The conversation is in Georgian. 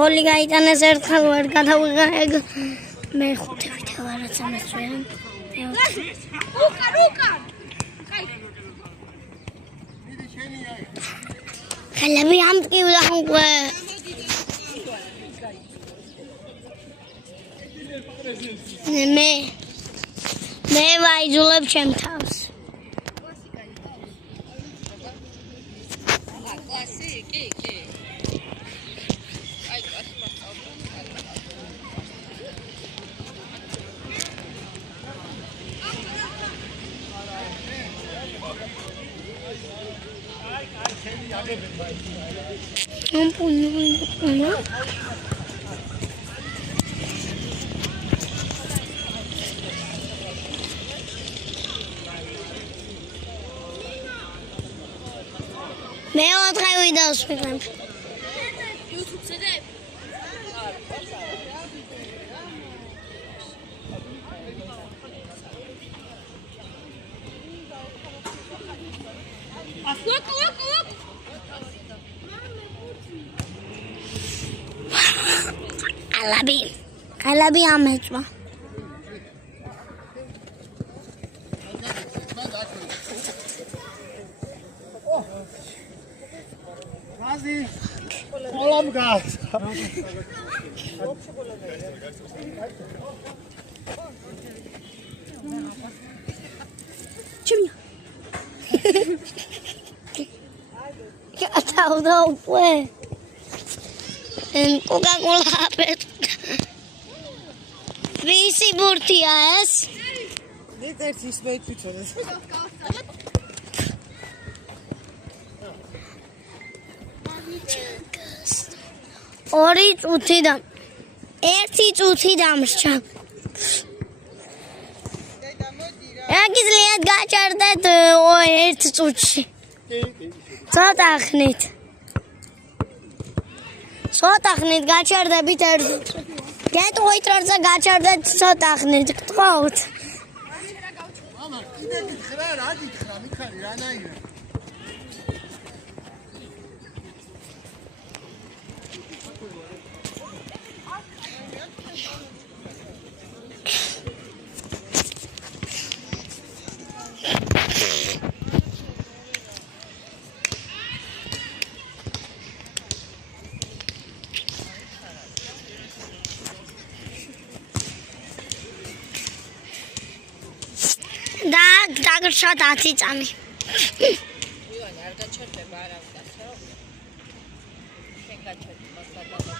გოლი გაიტანეს ერთხელ ვერ გადავიღა ეგ მე ხუთი ვიდეო არაც ამეწვია უკან ხალები ამტკივდა უკვე მე ვაიძულებ ჩემ თავს მე ოთხი ვიდეოს ვიღებ YouTube-ზე და ალაბი ამეწვა Razi, olam gaz. Чим? Κατάουδα ουέ. Coca-Cola pet. Visi burtija es. Nē, tas ir smēķis. ორი წუთი და ერთი წუთი დამრჩა. აგიძლიათ გაჭარდეთ ერთ წუთში. ცოტა ხნით გაჭარდებით ერთ წუთში. გეტყვით რომ გაჭარდეთ ცოტა ხნით, გთხოვთ. მამა, კიდე გითხრა, რა გითხრა, მიხარი, რანაირად? და დაგრჩა 10 წამი.